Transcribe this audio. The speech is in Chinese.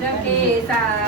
સખી સાલ